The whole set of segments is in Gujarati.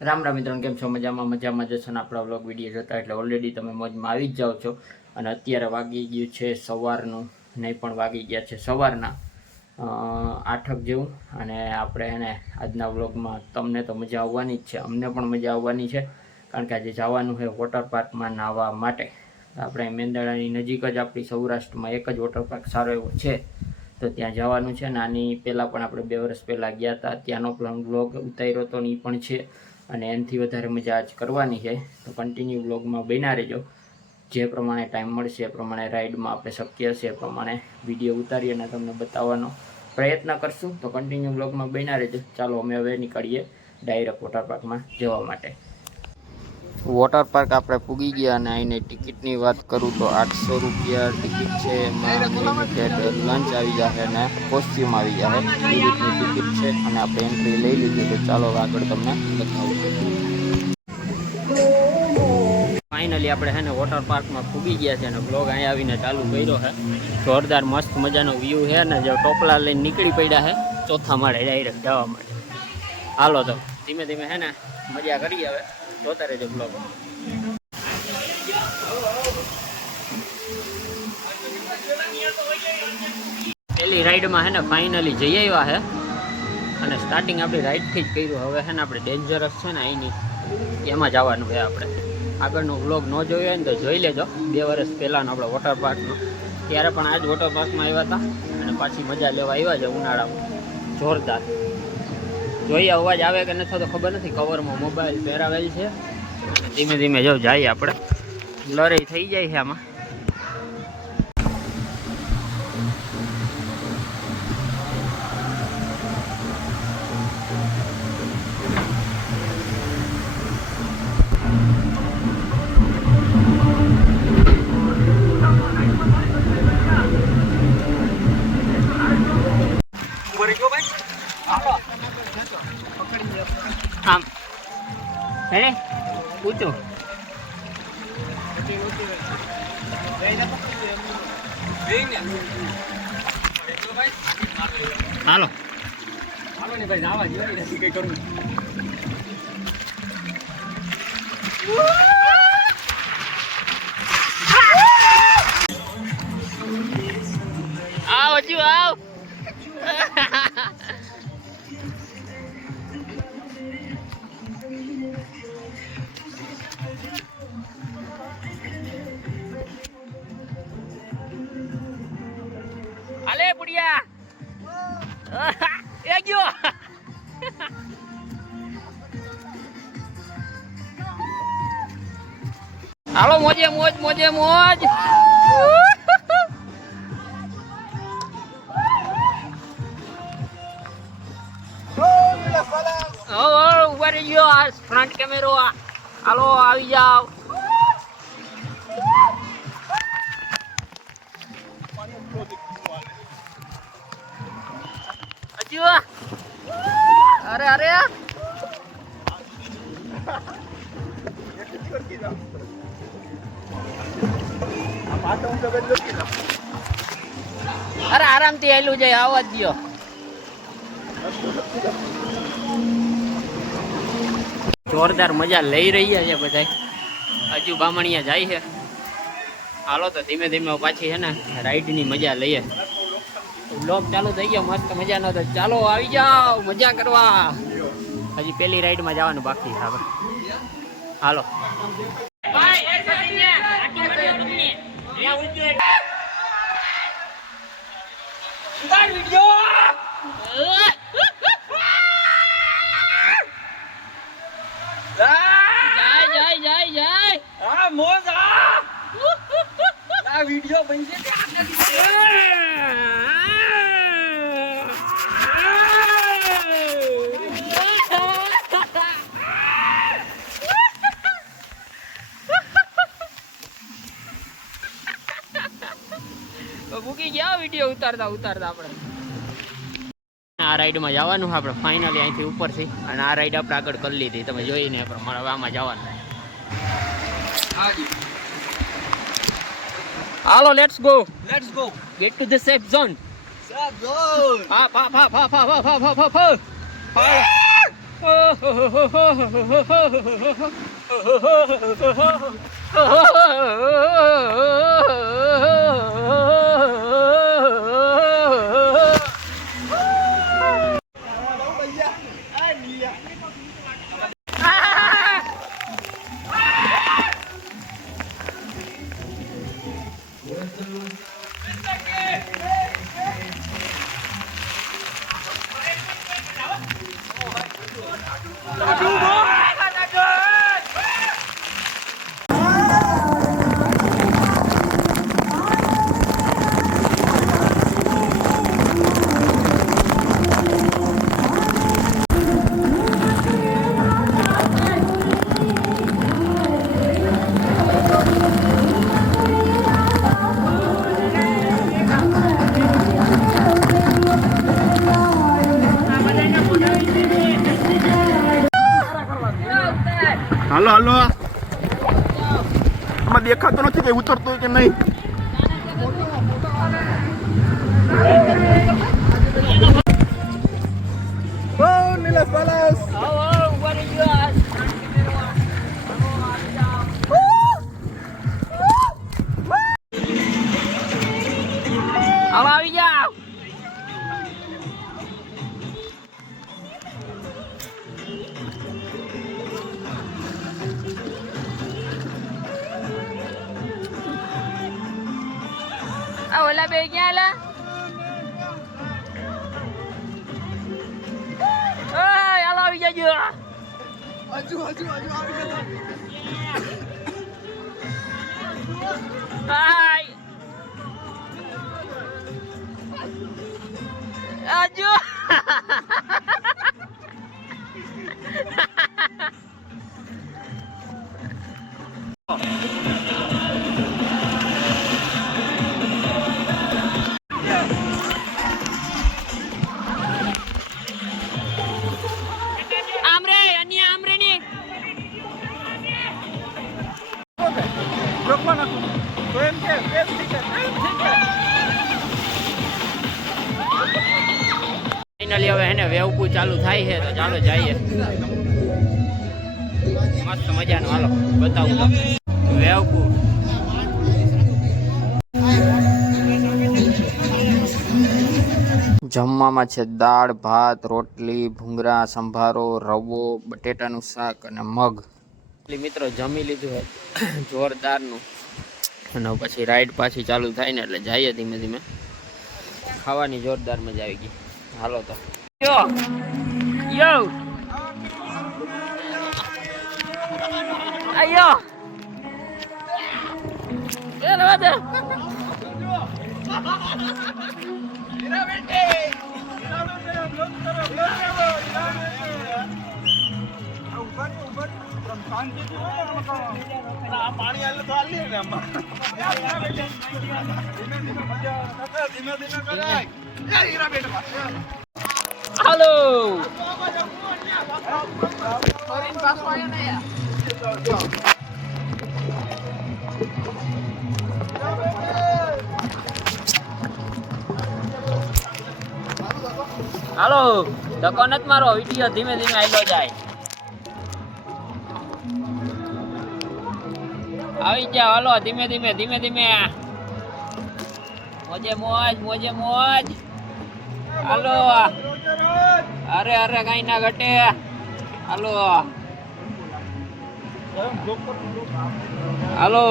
રામ રામ મિત્રો, કેમ છો? મજામાં મજામાં જશો ને આપણા વ્લોગ વીડિયો જોતા. એટલે ઓલરેડી તમે મોજમાં આવી જ જાઓ છો. અને અત્યારે વાગી ગયું છે સવારનું, નહીં પણ વાગી ગયા છે સવારના આઠક જેવું. અને આપણે એને આજના વ્લોગમાં તમને તો મજા આવવાની જ છે, અમને પણ મજા આવવાની છે. કારણ કે આજે જવાનું છે વોટર પાર્કમાં નાહવા માટે. આપણે મેંદડાની નજીક જ આપણી સૌરાષ્ટ્રમાં એક જ વોટર પાર્ક સારો એવો છે. તો ત્યાં જવાનું છે નાની પહેલાં પણ આપણે બે વર્ષ પહેલાં ગયા હતા. ત્યાંનો પણ વ્લોગ ઉતાર્યો હતો ને એ પણ છે. અને એનાથી વધારે મજા આજ કરવાની છે. તો કન્ટિન્યુ વ્લોગમાં બન્યા રહેજો. જે પ્રમાણે ટાઈમ મળશે એ પ્રમાણે રાઈડમાં આપણે શક્ય છે એ પ્રમાણે વીડિયો ઉતારી અને તમને બતાવવાનો પ્રયત્ન કરશું. તો કન્ટિન્યુ વ્લોગમાં બન્યા રહેજો. ચાલો અમે હવે નીકળીએ ડાયરેક્ટ વોટર પાર્કમાં જવા માટે. વોટર પાર્ક આપણે પૂગી ગયા અને અહીંની ટિકિટની વાત કરું તો આઠસો રૂપિયા ટિકિટ છે. એમાં લંચ આવી જશે અને કોસ્ચ્યુમ આવી જશે એ ટિકિટ છે અને આપણે એન્ટ્રી લઈ લીધી. તો ચાલો આગળ તમને બતાવું. ફાઇનલી આપણે છે ને વોટર પાર્કમાં પૂગી ગયા છે અને બ્લોગ અહીંયા આવીને ચાલુ કર્યો છે જોરદાર મસ્ત મજાનો વ્યૂ છે ને જે ટોપલા લઈને નીકળી પડ્યા છે ચોથા માળે ડાયરેક્ટ જવા માટે. હાલો તો ધીમે ધીમે છે ને મજા કરી હવે. જોતા રહેજો બ્લોગ પેલી રાઈડમાં છે ને ફાઇનલી જઈ આવ્યા છે અને સ્ટાર્ટિંગ આપણી રાઈડથી જ કર્યું. હવે હે ને આપણે ડેન્જરસ છે ને અહીંની. એમાં જવાનું છે આપણે. આગળનો વ્લોગ ન જોયો હોય ને તો જોઈ લેજો. બે વર્ષ પહેલાંનો આપણે વોટર પાર્કનો ત્યારે પણ આજ વોટર પાર્કમાં આવ્યા હતા. અને પાછી મજા લેવા આવ્યા છે ઉનાળામાં. જોરદાર. જોઈએ અવાજ આવે કે નથી, તો ખબર નથી કવરમાં મોબાઈલ પહેરાવેલ છે. ધીમે ધીમે જો, જઈએ આપણે. લડાઈ થઈ જાય છે આમ. હાલો. હાલો ને ભાઈ આવા જોઈએ કઈ કરવું આવો. હાલો મોજે મોજ મોજે મોજ. ઊભા રહી ગયો આ ફ્રન્ટ કેમેરો આ. હાલો આવી જાવ આરામથી હેલું આવવા જ જોરદાર મજા લઈ રહ્યા છે બધા હજુ બામણિયા જાય છે. હાલો તો ધીમે ધીમે પાછી છે ને રાઈડની મજા લઈએ. બ્લોક ચાલુ થઈ ગયો, મસ્ત મજાનો તો ચાલો આવી જાઓ, મજા કરવા. હજી પેલી રાઈડમાં જવાનું બાકી હવે. હાલો. वीडियो ઉતારતા ઉતારતા આપણે આ રાઈડમાં જવાનું છે આપણે ફાઇનલી અહીંથી ઉપરથી અને આ રાઈડ આપણે આગળ કરી લીધી તમે જોઈને પ્રમાણે હવે આમાં જવાનું હાલો let's go let's go get to the safe zone સાબ ગોલ ફા ફા ફા ફા ફા ફા ફા ફા ફા ફા દેખાતો નથી કે ઉતરતો કે નહીં. ઓ નિલેશ બાલાસ. આ ઓલા બે ક્યાં આલા ઓય હાલો આવી જાજો હાય ફાઇનલી હવે એને વેવકું ચાલુ થાય છે, તો ચાલો જઈએ. મસ્ત મજાનું, હાલો, બતાવું વેવકું. જમવામાં છે દાળ, ભાત, રોટલી ભૂંગરા સંભારો, રવો, બટેટાનું શાક અને મગ. મિત્રો જમી લીધું હોય જોરદારનું. અને પછી રાઈડ પાછી ચાલુ થાય ને એટલે જઈએ ધીમે ધીમે. ખાવાની જોરદાર મજા આવી ગઈ. હાલો તો. યો. યો. અયો એ રવા દે. પાણી હાલે તો બેટા હાલો હાલો ધક્કો મારો વીડિયો ધીમે ધીમે આયલો જાય. આવી જાઓ હલો, ધીમે ધીમે ધીમે ધીમે. મોજે મોજ મોજે મોજ. હાલો. અરે અરે, કઈ ના ઘટે. હાલો. હાલો.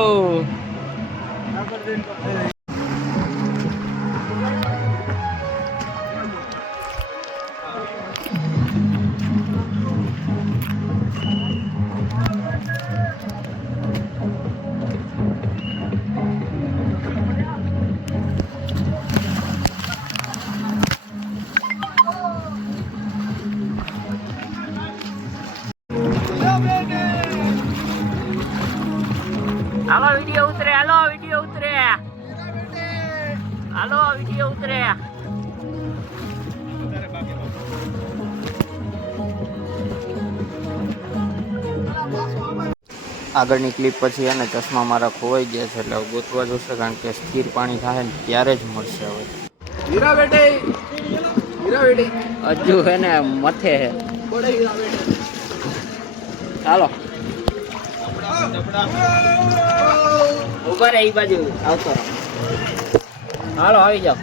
વીડિયો ઉતરે આગળની ક્લિપ પછી એને ચશ્મા મારા ખોવાઈ ગયા છે એટલે હવે ગોતવા જોશે કારણ કે સ્થિર પાણી થાય ને ત્યારે જ મળશે હવે. હીરા બેટે! હીરા બેટે! હજુ એને મથે છે ચાલો ઊભા રહી બાજુ આવતો રહો. હાલો, આવી જાઓ.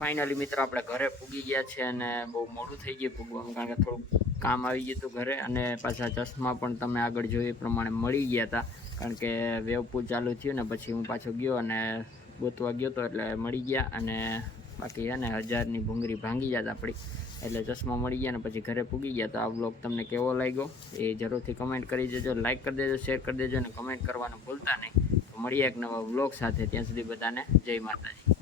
ફાઇનલી મિત્રો, આપણે ઘરે પૂગી ગયા છે અને બહુ મોડું થઈ ગયું પૂગવાનું, કારણ કે થોડું કામ આવી ગયું હતું ઘરે અને પાછા ચશ્મા પણ તમે આગળ જોયું એ પ્રમાણે મળી ગયા હતા, કારણ કે વેવપુલ ચાલુ થયું ને પછી હું પાછો ગયો અને ગોતવા ગયો હતો એટલે મળી ગયા અને બાકી છે ને હજારની ભૂંગળી ભાંગી જાત આપણી. એટલે ચશ્મા મળી ગયા ને પછી ઘરે પૂગી ગયા. તો આ બ્લોગ તમને કેવો લાગ્યો એ જરૂરથી કમેન્ટ કરી દેજો લાઇક કરી દેજો શેર કરી દેજો અને કમેન્ટ કરવાનું ભૂલતા નહીં. મળીએ એક નવા બ્લોગ સાથે. ત્યાં સુધી બધાને જય માતાજી.